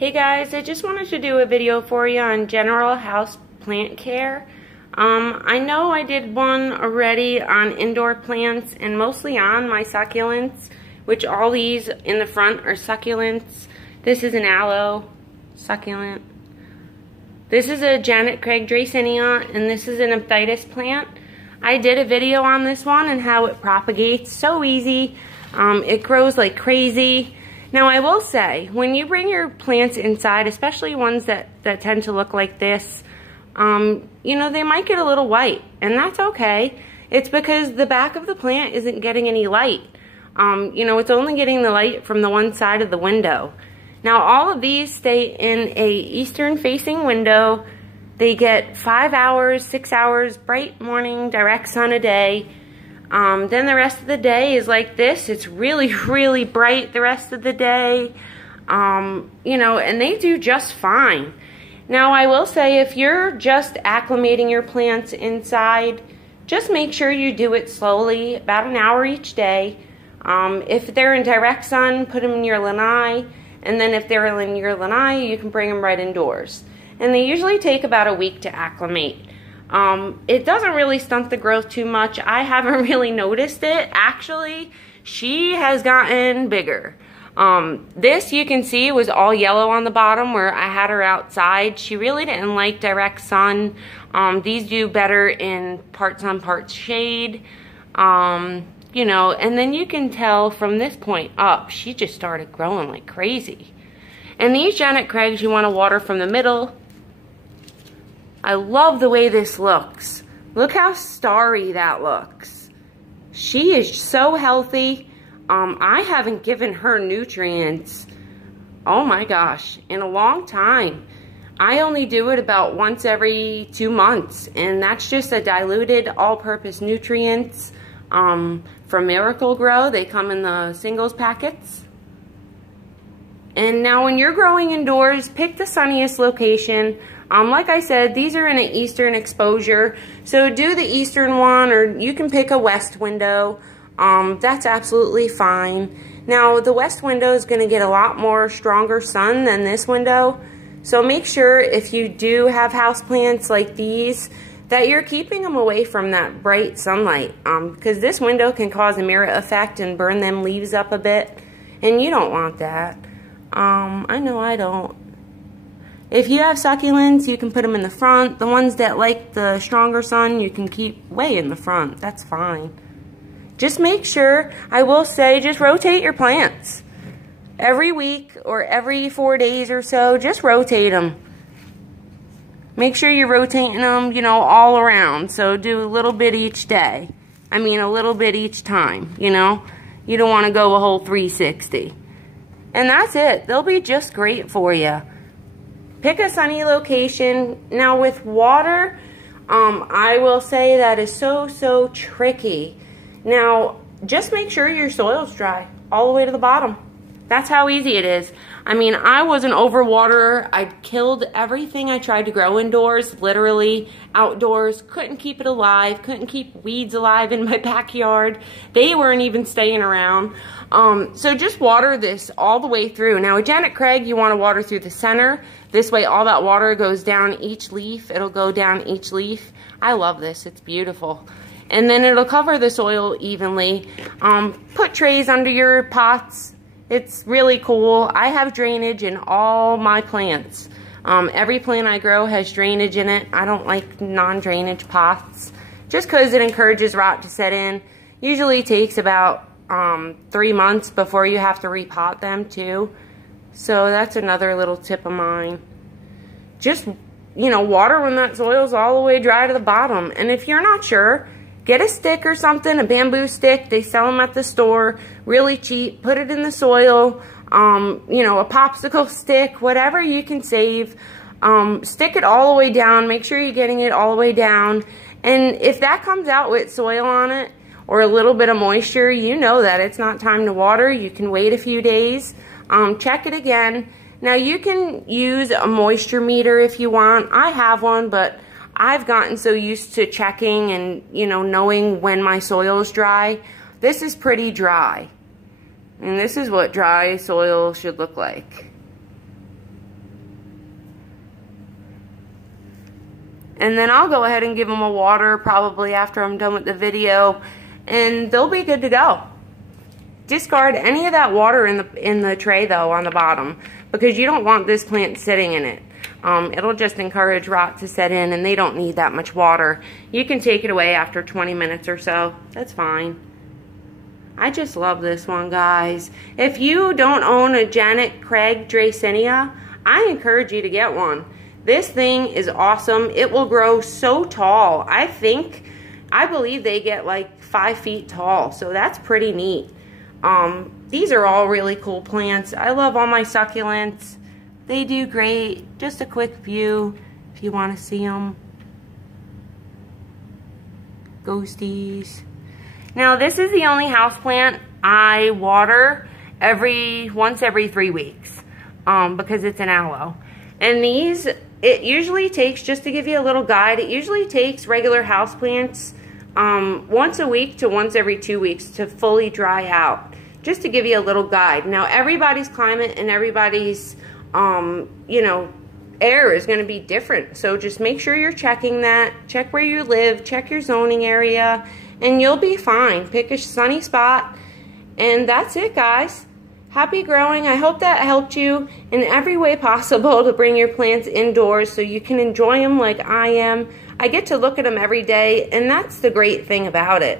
Hey guys, I just wanted to do a video for you on general house plant care. I know I did one already on indoor plants and mostly on my succulents, which all these in the front are succulents. This is an aloe succulent. This is a Janet Craig Dracaena, and this is an amphitis plant. I did a video on this one and how it propagates so easy. It grows like crazy. Now I will say, when you bring your plants inside, especially ones that tend to look like this, you know, they might get a little white, and that's okay. It's because the back of the plant isn't getting any light. You know, it's only getting the light from the one side of the window. Now all of these stay in a eastern facing window. They get 5 hours, 6 hours, bright morning, direct sun a day. Then the rest of the day is like this. It's really, really bright the rest of the day. You know, and they do just fine. Now, I will say, if you're just acclimating your plants inside, just make sure you do it slowly, about an hour each day. If they're in direct sun, put them in your lanai. And then if they're in your lanai, you can bring them right indoors. And they usually take about a week to acclimate. It doesn't really stunt the growth too much. I haven't really noticed it. Actually, she has gotten bigger. This, you can see, was all yellow on the bottom where I had her outside. She really didn't like direct sun. These do better in part sun, part shade. You know, and then you can tell from this point up, she just started growing like crazy. And these Janet Craigs, you want to water from the middle. I love the way this looks. Look how starry that looks. She is so healthy. I haven't given her nutrients, oh my gosh, in a long time. I only do it about once every 2 months, and that's just a diluted all-purpose nutrients from Miracle Grow. They come in the singles packets. And now when you're growing indoors, pick the sunniest location. Like I said, these are in an eastern exposure, so do the eastern one, or you can pick a west window. That's absolutely fine. Now, the west window is going to get a lot more stronger sun than this window, so make sure if you do have houseplants like these, that you're keeping them away from that bright sunlight, because this window can cause a mirror effect and burn them leaves up a bit, and you don't want that. I know I don't. If you have succulents, you can put them in the front. The ones that like the stronger sun, you can keep way in the front. That's fine. Just make sure, I will say, just rotate your plants. Every week or every 4 days or so, just rotate them. Make sure you're rotating them, you know, all around. So do a little bit each day. I mean, a little bit each time, you know. You don't want to go a whole 360. And that's it. They'll be just great for you. Pick a sunny location. Now with water, I will say that is so tricky. Now, just make sure your soil's dry all the way to the bottom. That's how easy it is. I mean, I was an overwaterer. I killed everything I tried to grow indoors, literally outdoors. Couldn't keep it alive. Couldn't keep weeds alive in my backyard. They weren't even staying around. So just water this all the way through. Now, with Janet Craig, you want to water through the center. This way, all that water goes down each leaf. It'll go down each leaf. I love this. It's beautiful. And then it'll cover the soil evenly. Put trays under your pots. It's really cool. I have drainage in all my plants. Every plant I grow has drainage in it. I don't like non-drainage pots, just because it encourages rot to set in. Usually takes about 3 months before you have to repot them too. So that's another little tip of mine. Just, you know, water when that soil's all the way dry to the bottom. And if you're not sure, get a stick or something, a bamboo stick. They sell them at the store, really cheap. Put it in the soil, you know, a popsicle stick, whatever you can save. Stick it all the way down. Make sure you're getting it all the way down. And if that comes out with soil on it or a little bit of moisture, you know that it's not time to water. You can wait a few days. Check it again. Now, you can use a moisture meter if you want. I have one, but I've gotten so used to checking and, you know, knowing when my soil is dry. This is pretty dry. And this is what dry soil should look like. And then I'll go ahead and give them a water probably after I'm done with the video, and they'll be good to go. Discard any of that water in the tray though on the bottom, because you don't want this plant sitting in it. It'll just encourage rot to set in, and they don't need that much water. You can take it away after 20 minutes or so. That's fine. I just love this one, guys. If you don't own a Janet Craig Dracaena, I encourage you to get one. This thing is awesome. It will grow so tall. I believe they get like 5 feet tall, so that's pretty neat. These are all really cool plants. I love all my succulents. They do great. Just a quick view if you want to see them. Ghosties. Now, this is the only houseplant I water once every 3 weeks because it's an aloe. And these, it usually takes, just to give you a little guide, it usually takes regular houseplants once a week to once every 2 weeks to fully dry out. Just to give you a little guide. Now, everybody's climate and everybody's, you know, air is going to be different. So just make sure you're checking that. Check where you live. Check your zoning area. And you'll be fine. Pick a sunny spot. And that's it, guys. Happy growing. I hope that helped you in every way possible to bring your plants indoors so you can enjoy them like I am. I get to look at them every day, and that's the great thing about it.